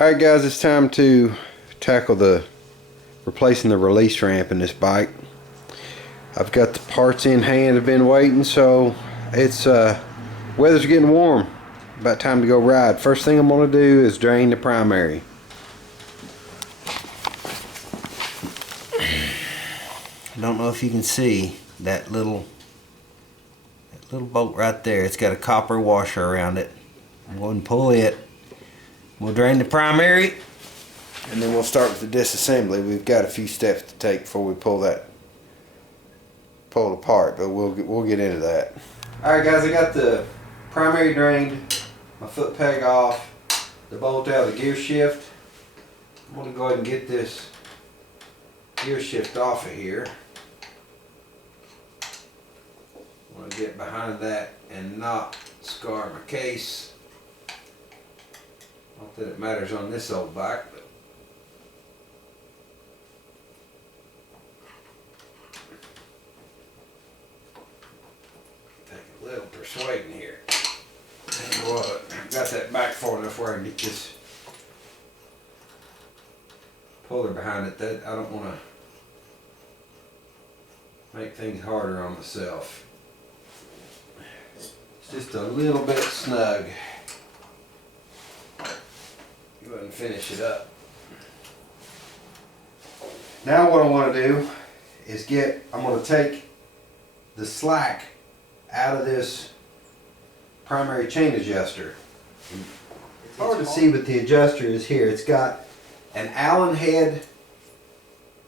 Alright guys, it's time to tackle replacing the release ramp in this bike. I've got the parts in hand, I've been waiting, so it's weather's getting warm. About time to go ride. First thing I'm going to do is drain the primary. I don't know if you can see that little bolt right there. It's got a copper washer around it. I'm going to pull it. We'll drain the primary, and then we'll start with the disassembly. We've got a few steps to take before we pull it apart, but we'll get into that. All right, guys, I got the primary drained, my foot peg off, the bolt out of the gear shift. I'm going to go ahead and get this gear shift off of here. I'm going to get behind that and not scar my case. Not that it matters on this old bike, but take a little persuading here. Tell you what, I've got that back far enough where I can get this puller behind it. That I don't want to make things harder on myself. It's just a little bit snug. Go ahead and finish it up. Now what I want to do is I'm going to take the slack out of this primary chain adjuster. It's hard to see, but the adjuster is here. It's got an Allen head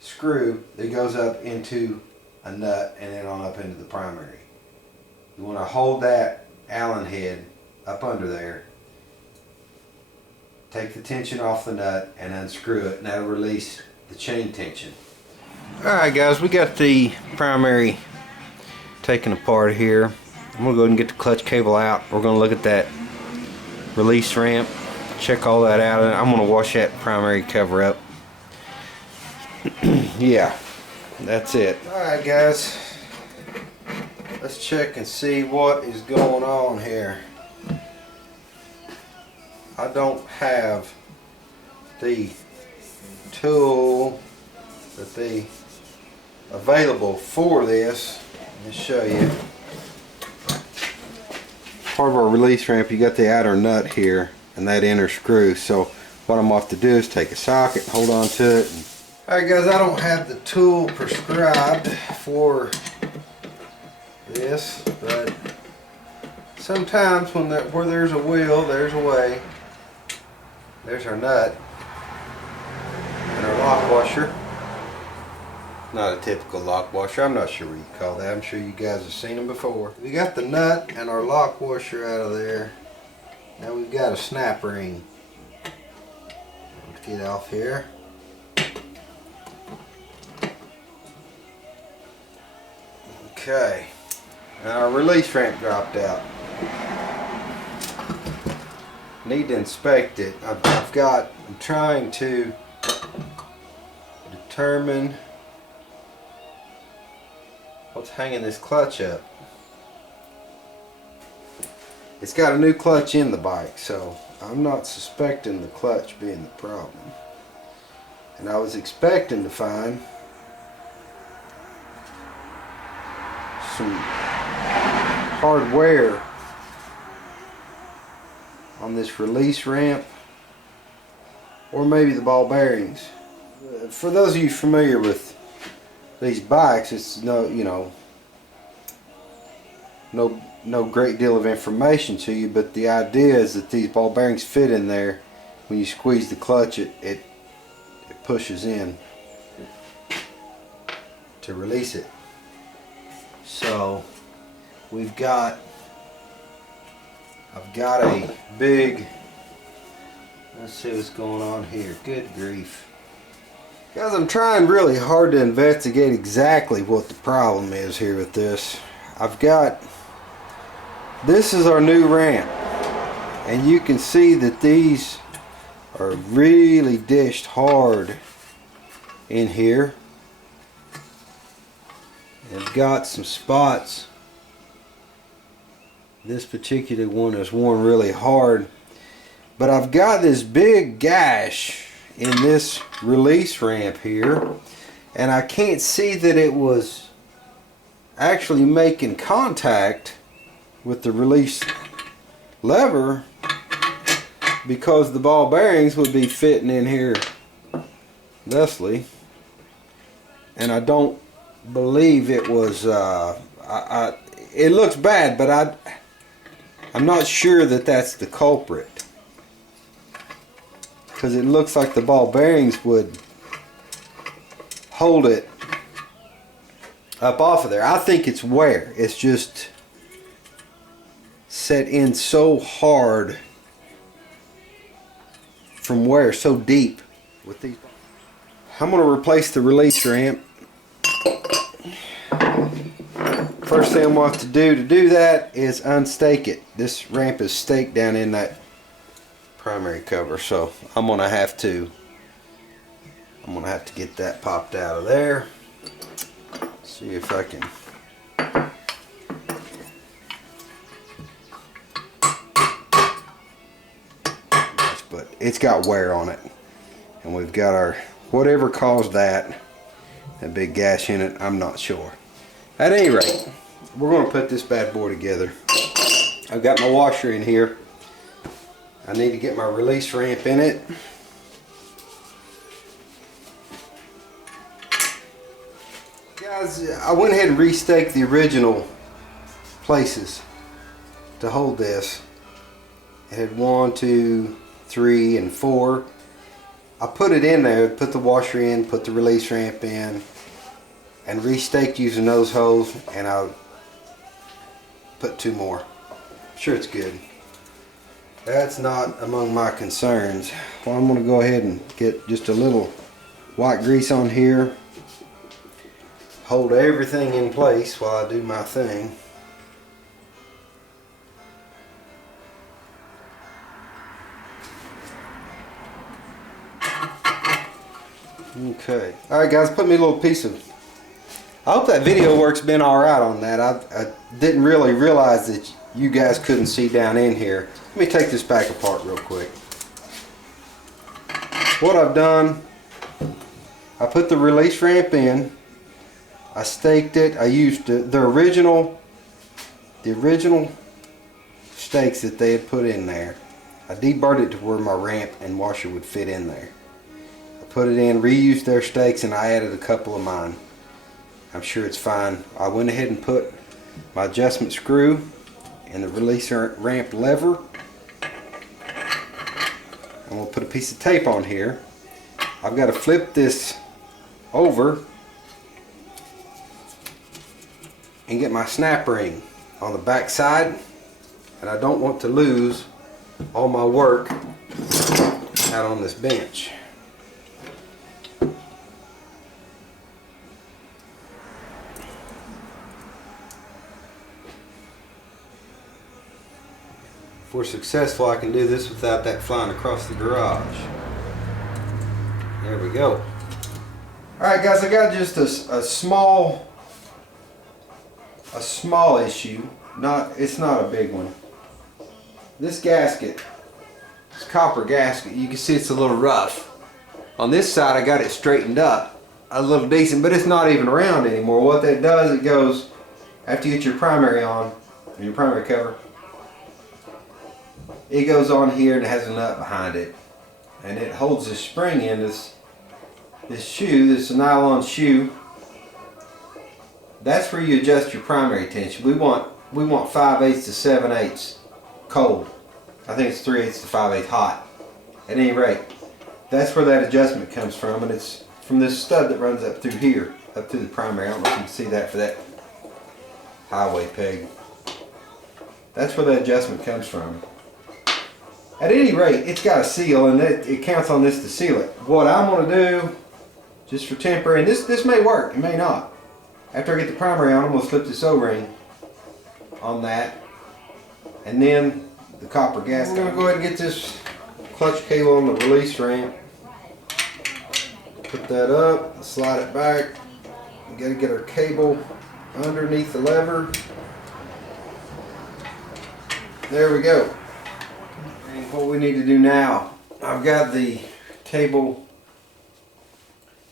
screw that goes up into a nut and then on up into the primary. You want to hold that Allen head up under there. Take the tension off the nut and unscrew it, and that'll release the chain tension. Alright guys, we got the primary taken apart here. I'm going to go ahead and get the clutch cable out. We're going to look at that release ramp, check all that out, and I'm going to wash that primary cover up. Yeah, that's it. Alright guys, let's check and see what is going on here. I don't have the tool available for this. Let me show you. Part of our release ramp, you got the outer nut here and that inner screw. So what I'm off to do is take a socket, hold on to it. Alright guys, I don't have the tool prescribed for this, but sometimes where there's a will, there's a way. There's our nut and our lock washer. Not a typical lock washer. I'm not sure what you call that. I'm sure you guys have seen them before. We got the nut and our lock washer out of there. Now we've got a snap ring. Let's get off here. Okay. Now our release ramp dropped out. Need to inspect it. I'm trying to determine what's hanging this clutch up. It's got a new clutch in the bike, so I'm not suspecting the clutch being the problem. And I was expecting to find some hardware on this release ramp, or maybe the ball bearings. For those of you familiar with these bikes, it's no great deal of information to you, but the idea is that these ball bearings fit in there. When you squeeze the clutch, it pushes in to release it. So I've got a big, let's see what's going on here. Good grief. Guys, I'm trying really hard to investigate exactly what the problem is here with this. This is our new ramp, and you can see that these are really dished hard in here. It's got some spots. This particular one is worn really hard. But I've got this big gash in this release ramp here, and I can't see that it was actually making contact with the release lever, because the ball bearings would be fitting in here thusly, and I don't believe it was it looks bad, but I'm not sure that that's the culprit, because it looks like the ball bearings would hold it up off of there. I think it's wear. It's just set in so hard from wear, so deep with these. I'm going to replace the release ramp. First thing I'm going to have to do that is unstake it. This ramp is staked down in that primary cover, so I'm going to have to get that popped out of there. See if I can. But it's got wear on it, and we've got our whatever caused that big gash in it. I'm not sure. At any rate, we're going to put this bad boy together. I've got my washer in here. I need to get my release ramp in it. Guys, I went ahead and restaked the original places to hold this. It had 1, 2, 3, and 4. I put it in there, put the washer in, put the release ramp in, and restaked using those holes, and I'll put 2 more. I'm sure it's good. That's not among my concerns. Well, I'm going to go ahead and get just a little white grease on here. Hold everything in place while I do my thing. Okay. Alright guys, put me a little piece of... I hope that video work's been alright on that. I didn't really realize that you guys couldn't see down in here. Let me take this back apart real quick. What I've done, I put the release ramp in. I staked it. I used the original stakes that they had put in there. I deburred it to where my ramp and washer would fit in there. I put it in, reused their stakes, and I added a couple of mine. I'm sure it's fine. I went ahead and put my adjustment screw in the release ramp lever. I'm going to put a piece of tape on here. I've got to flip this over and get my snap ring on the back side, and I don't want to lose all my work out on this bench. If we're successful, I can do this without that flying across the garage. There we go. Alright guys, I got just a small issue. It's not a big one. This gasket, this copper gasket, you can see it's a little rough. On this side I got it straightened up a little decent, but it's not even round anymore. What that does, it goes, after you get your primary on, your primary cover, it goes on here and it has a nut behind it, and it holds this spring in this shoe, this nylon shoe. That's where you adjust your primary tension. We want 5/8 to 7/8 cold. I think it's 3/8 to 5/8 hot. At any rate, that's where that adjustment comes from, and it's from this stud that runs up through here, up through the primary. I don't know if you can see that for that highway peg. That's where the adjustment comes from. At any rate, it's got a seal, and it counts on this to seal it. What I'm going to do, just for temporary, and this may work, it may not. After I get the primary on, I'm going to slip this O-ring on that, and then the copper gasket. I'm going to go ahead and get this clutch cable on the release ramp. Put that up, slide it back. We got to get our cable underneath the lever. There we go. what we need to do now, I've got the cable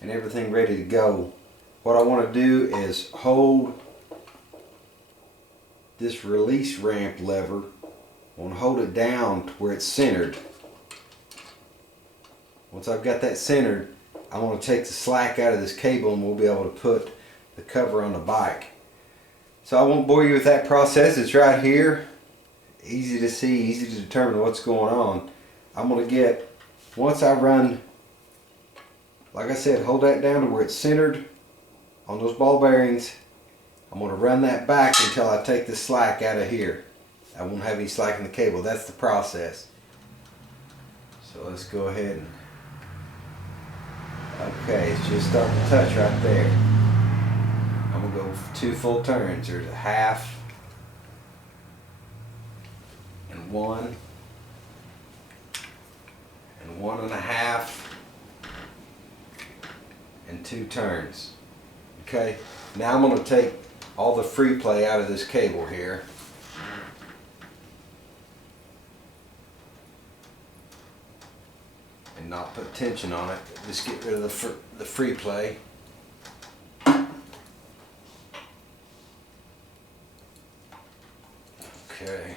and everything ready to go. What I want to do is hold this release ramp lever. I want to hold it down to where it's centered. Once I've got that centered, I want to take the slack out of this cable and we'll be able to put the cover on the bike. So I won't bore you with that process. It's right here. Easy to see, easy to determine what's going on. I'm going to get, once I run, like I said, hold that down to where it's centered on those ball bearings. I'm going to run that back until I take the slack out of here. I won't have any slack in the cable. That's the process. So let's go ahead and, okay, it's just starting to touch right there. I'm going to go for 2 full turns. There's a half and 1 and 1 1/2 and 2 turns. Okay, now I'm going to take all the free play out of this cable here. And not put tension on it. Just get rid of the free play. Okay.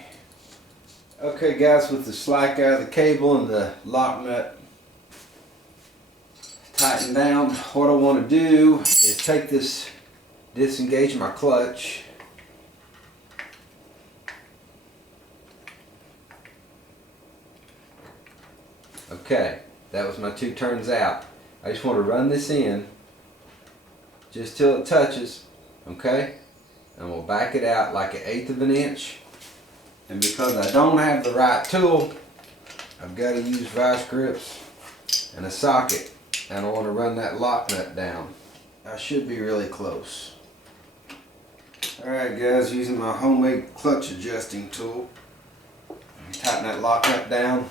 Okay guys, with the slack out of the cable and the lock nut tightened down, what I want to do is take this, disengage my clutch. Okay, that was my 2 turns out. I just want to run this in just till it touches, okay? And we'll back it out like 1/8 of an inch. And because I don't have the right tool, I've got to use vice grips and a socket. And I want to run that lock nut down. I should be really close. Alright guys, using my homemade clutch adjusting tool. Tighten that lock nut down.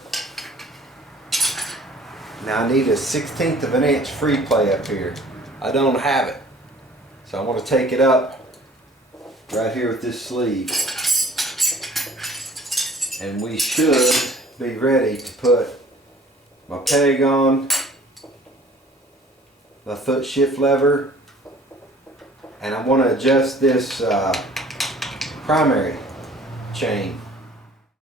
Now I need a 1/16 of an inch free play up here. I don't have it. So I want to take it up right here with this sleeve. And we should be ready to put my peg on, the foot shift lever, and I want to adjust this primary chain.